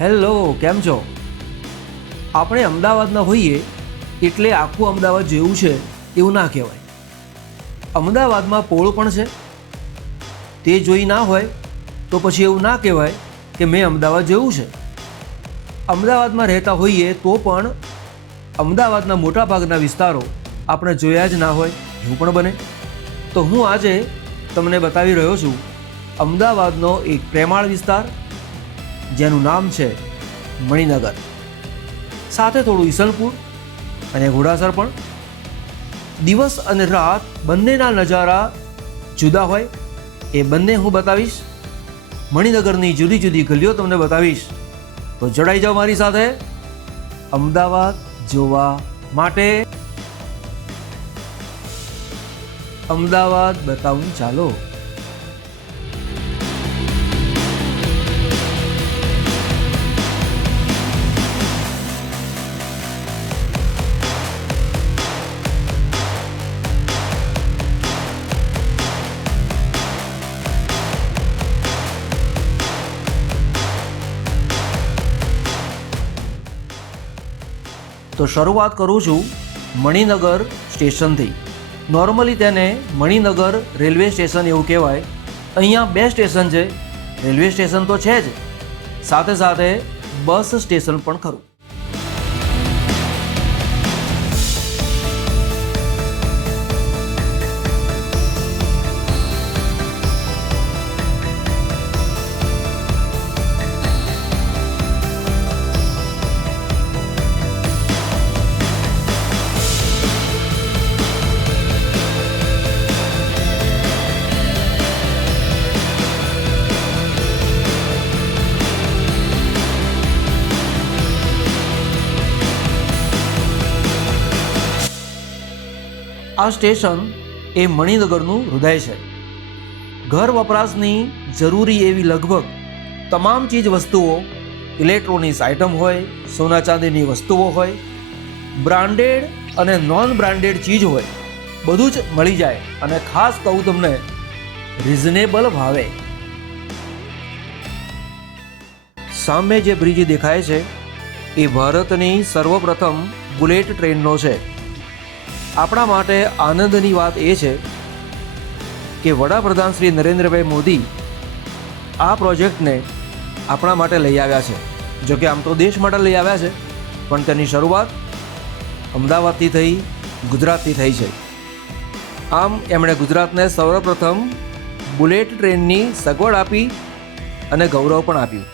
Hello, કેમ છો? આપણે અમદાવાદના હોઈએ એટલે આખું અમદાવાદ જેવું છે એવું ના કહેવાય. અમદાવાદમાં પોળ પણ છે. તે જોઈ ના હોય તો પછી એવું ના કહેવાય કે મેં અમદાવાદ જેવું છે. અમદાવાદમાં રહેતા હોઈએ તો પણ અમદાવાદના મોટાભાગના વિસ્તારો આપણે જોયા જ ના હોય એવું પણ બને. તો હું આજે તમને બતાવી રહ્યો છું અમદાવાદનો એક પ્રેમાળ વિસ્તાર જેનું નામ છે મણિનગર, સાથે થોડું ઈસલપુર અને ઘોડાસર પણ. દિવસ અને રાત બંનેના નજારા જુદા હોય એ બંને હું બતાવીશ. મણિનગરની જુદી જુદી ગલીઓ તમને બતાવીશ. તો જોડાઈ જાઓ મારી સાથે અમદાવાદ જોવા માટે. અમદાવાદ બતાવું ચાલો. તો શરૂઆત કરું છું મણિનગર સ્ટેશનથી. નોર્મલી તેને મણિનગર રેલવે સ્ટેશન એવું કહેવાય. અહીંયા 2 સ્ટેશન છે. રેલવે સ્ટેશન તો છે જ, સાથે સાથે બસ સ્ટેશન પણ ખરું. આ સ્ટેશન એ મણિનગરનું હૃદય છે. ઘર વપરાશની જરૂરી એવી લગભગ તમામ ચીજ વસ્તુઓ, ઇલેક્ટ્રોનિક્સ આઇટમ હોય, સોના ચાંદીની વસ્તુઓ હોય, બ્રાન્ડેડ અને નોન બ્રાન્ડેડ ચીજ હોય, બધું જ મળી જાય. અને ખાસ કહું તમને, રિઝનેબલ ભાવે. સામે જે બ્રિજ દેખાય છે એ ભારતની સર્વપ્રથમ બુલેટ ટ્રેનનો છે. આપણા માટે આનંદની વાત એ છે કે વડાપ્રધાન શ્રી નરેન્દ્રભાઈ મોદી આ પ્રોજેક્ટને આપણા માટે લઈ આવ્યા છે. જોકે આમ તો દેશ માટે લઈ આવ્યા છે, પણ તેની શરૂઆત અમદાવાદથી થઈ, ગુજરાતથી થઈ છે. આમ એમણે ગુજરાતને સર્વપ્રથમ બુલેટ ટ્રેનની સગવડ આપી અને ગૌરવ પણ આપ્યું.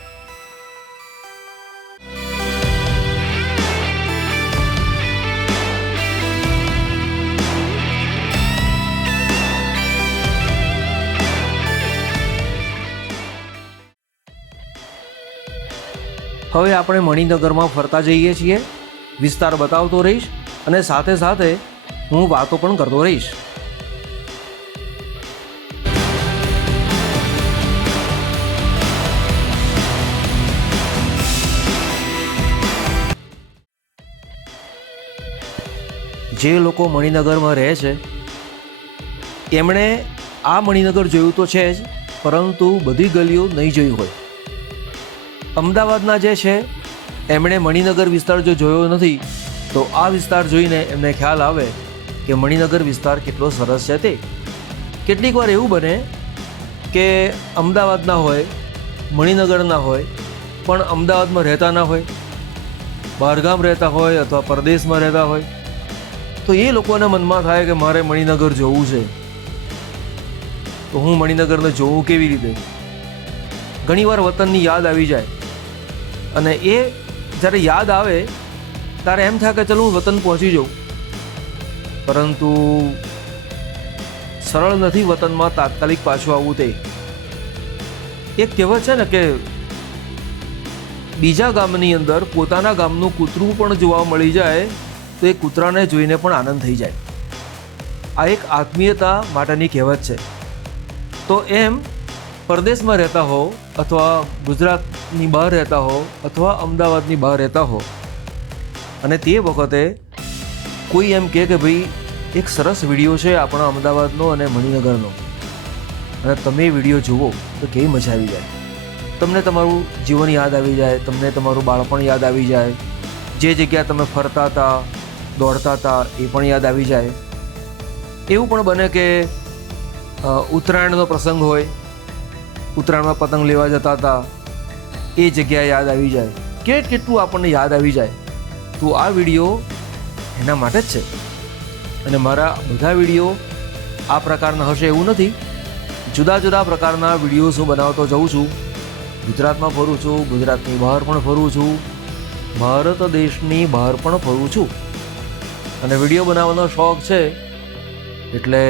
હવે આપણે મણિનગરમાં ફરતા જઈએ છીએ. વિસ્તાર બતાવતો રહીશ અને સાથે સાથે હું વાતો પણ કરતો રહીશ. જે લોકો મણિનગરમાં રહે છે એમણે આ મણિનગર જોયું તો છે જ, પરંતુ બધી ગલીઓ નહીં જોઈ હોય. અમદાવાદના જે છે એમણે મણિનગર વિસ્તાર જો જોયો નથી તો આ વિસ્તાર જોઈને એમને ખ્યાલ આવે કે મણિનગર વિસ્તાર કેટલો સરસ છે તે. કેટલીક વાર એવું બને કે અમદાવાદના હોય, મણિનગરના હોય, પણ અમદાવાદમાં રહેતા ના હોય, બહારગામ રહેતા હોય અથવા પરદેશમાં રહેતા હોય, તો એ લોકોના મનમાં થાય કે મારે મણિનગર જોવું છે. તો હું મણિનગરને જોઉં કેવી રીતે? ઘણીવાર વતનની યાદ આવી જાય અને એ જ્યારે યાદ આવે ત્યારે એમ થાય કે ચલો હું વતન પહોંચી જાઉં, પરંતુ સરળ નથી વતનમાં તાત્કાલિક પાછું આવવું. તે એક કહેવત છે ને કે બીજા ગામની અંદર પોતાના ગામનું કૂતરું પણ જોવા મળી જાય તો એ કૂતરાને જોઈને પણ આનંદ થઈ જાય. આ એક આત્મીયતા માટેની કહેવત છે. તો એમ પરદેશમાં રહેતા હો અથવા ગુજરાતની બહાર રહેતા હો અથવા અમદાવાદની બહાર રહેતા હો અને તે વખતે કોઈ એમ કહે કે ભાઈ એક સરસ વિડીયો છે આપણા અમદાવાદનો અને મણિનગરનો અને તમે વિડીયો જુઓ તો કેવી મજા આવી જાય. તમને તમારું જીવન યાદ આવી જાય, તમને તમારું બાળપણ યાદ આવી જાય, જે જગ્યા તમે ફરતા હતા, દોડતા હતા એ પણ યાદ આવી જાય. એવું પણ બને કે ઉત્તરાયણનો પ્રસંગ હોય, ઉત્તરાયણમાં પતંગ લેવા જતા હતા એ જગ્યા યાદ આવી જાય. કેટલું આપણને યાદ આવી જાય. તો આ વિડીયો એના માટે જ છે. અને મારા બધા વિડીયો આ પ્રકારના હશે એવું નથી. જુદા જુદા પ્રકારના વિડીયોઝ હું બનાવતો જાઉં છું. ગુજરાતમાં ફરું છું, ગુજરાતની બહાર પણ ફરું છું, ભારત દેશની બહાર પણ ફરું છું. અને વિડીયો બનાવવાનો શોખ છે એટલે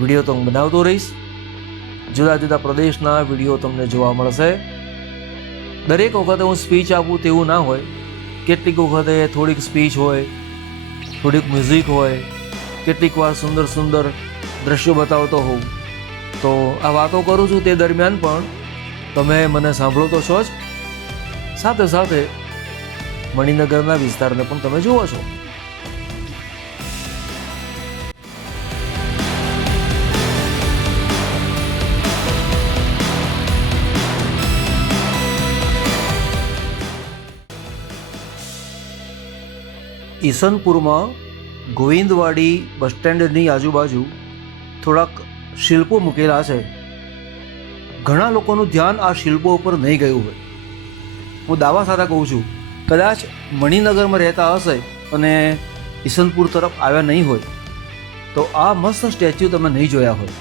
વિડીયો તો હું બનાવતો રહીશ. જુદા જુદા પ્રદેશના વિડીયો તમને જોવા મળશે. દરેક વખતે હું સ્પીચ આપું તેવું ના હોય. કેટલીક વખતે થોડીક સ્પીચ હોય, થોડીક મ્યુઝિક હોય, કેટલીક વાર સુંદર સુંદર દ્રશ્યો બતાવતો હોઉં. તો આ વાતો કરું છું તે દરમિયાન પણ તમે મને સાંભળો તો છો જ, સાથે સાથે મણિનગરના વિસ્તારને પણ તમે જુઓ છો. ઈસનપુરમાં ગોવિંદવાડી બસ સ્ટેન્ડની આજુબાજુ થોડાક શિલ્પો મૂકેલા છે. ઘણા લોકોનું ધ્યાન આ શિલ્પો ઉપર નહીં ગયું હોય. હું દાવા સાથે કહું છું, કદાચ મણિનગરમાં રહેતા હશે અને ઈસનપુર તરફ આવ્યા નહીં હોય તો આ મસ્ત સ્ટેચ્યુ તમે નહીં જોયા હોય.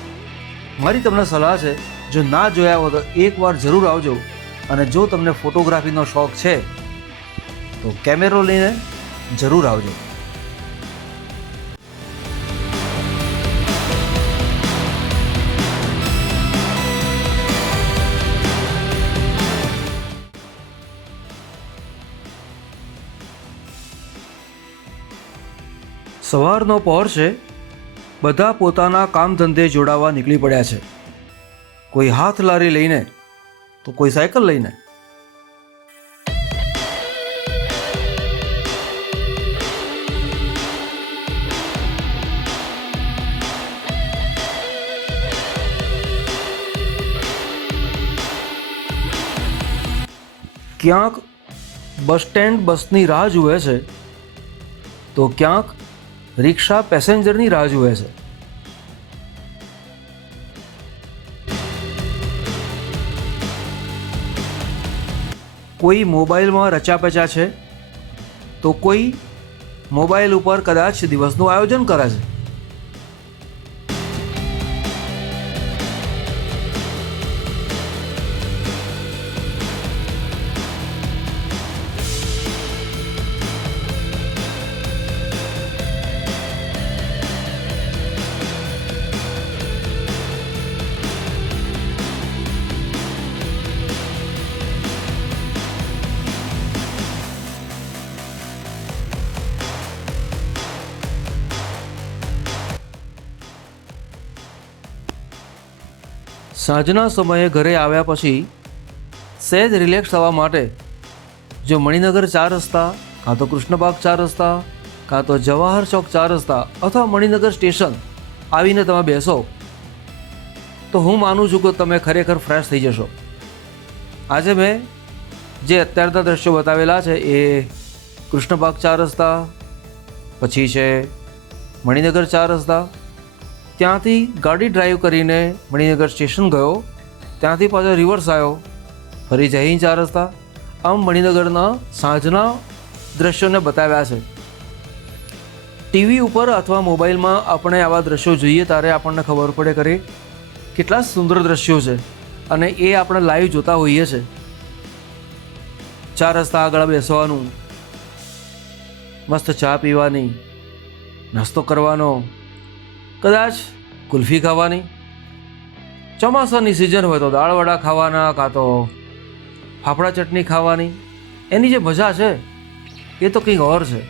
મારી તમને સલાહ છે, જો ના જોયા હોય તો એકવાર જરૂર આવજો. અને જો તમને ફોટોગ્રાફીનો શોખ છે તો કેમેરો લઈને જરૂર આવજો. સવારનો પહોર છે. બધા પોતાના કામ ધંધે જોડાવા નીકળી પડ્યા છે. કોઈ હાથ લારી લઈને તો કોઈ સાયકલ લઈને. ક્યાંક બસ સ્ટેન્ડ બસની રાહ જુએ છે તો ક્યાંક રિક્ષા પેસેન્જરની રાહ જુએ છે. કોઈ મોબાઈલમાં રચાપચા છે તો કોઈ મોબાઈલ ઉપર કદાચ દિવસનું આયોજન કરે છે. સાંજના સમયે ઘરે આવ્યા પછી સહેજ રિલેક્સ થવા માટે જો મણિનગર 4 રસ્તા, કાં તો કૃષ્ણબાગ 4 રસ્તા, કાં તો જવાહર ચોક 4 રસ્તા અથવા મણિનગર સ્ટેશન આવીને તમે બેસો તો હું માનું છું કે તમે ખરેખર ફ્રેશ થઈ જશો. આજે મેં જે અત્યારના દ્રશ્યો બતાવેલા છે એ કૃષ્ણબાગ 4 રસ્તા, પછી છે મણિનગર 4 રસ્તા. ત્યાંથી ગાડી ડ્રાઈવ કરીને મણિનગર સ્ટેશન ગયો, ત્યાંથી પાછો રિવર્સ આવ્યો, ફરી જય હિન્દ 4 રસ્તા. આમ મણિનગરના સાંજના દ્રશ્યોને બતાવ્યા છે. ટીવી ઉપર અથવા મોબાઈલમાં આપણે આવા દ્રશ્યો જોઈએ ત્યારે આપણને ખબર પડે કરે કેટલા સુંદર દ્રશ્યો છે અને એ આપણે લાઈવ જોતા હોઈએ છીએ. 4 રસ્તા આગળ બેસવાનું, મસ્ત ચા પીવાની, નાસ્તો કરવાનો, કદાચ કુલ્ફી ખાવાની, ચોમાસાની સિઝન હોય તો દાળવડા ખાવાના, કાં તો ફાફડા ચટણી ખાવાની. એની જે મજા છે એ તો કંઈક ઓર છે.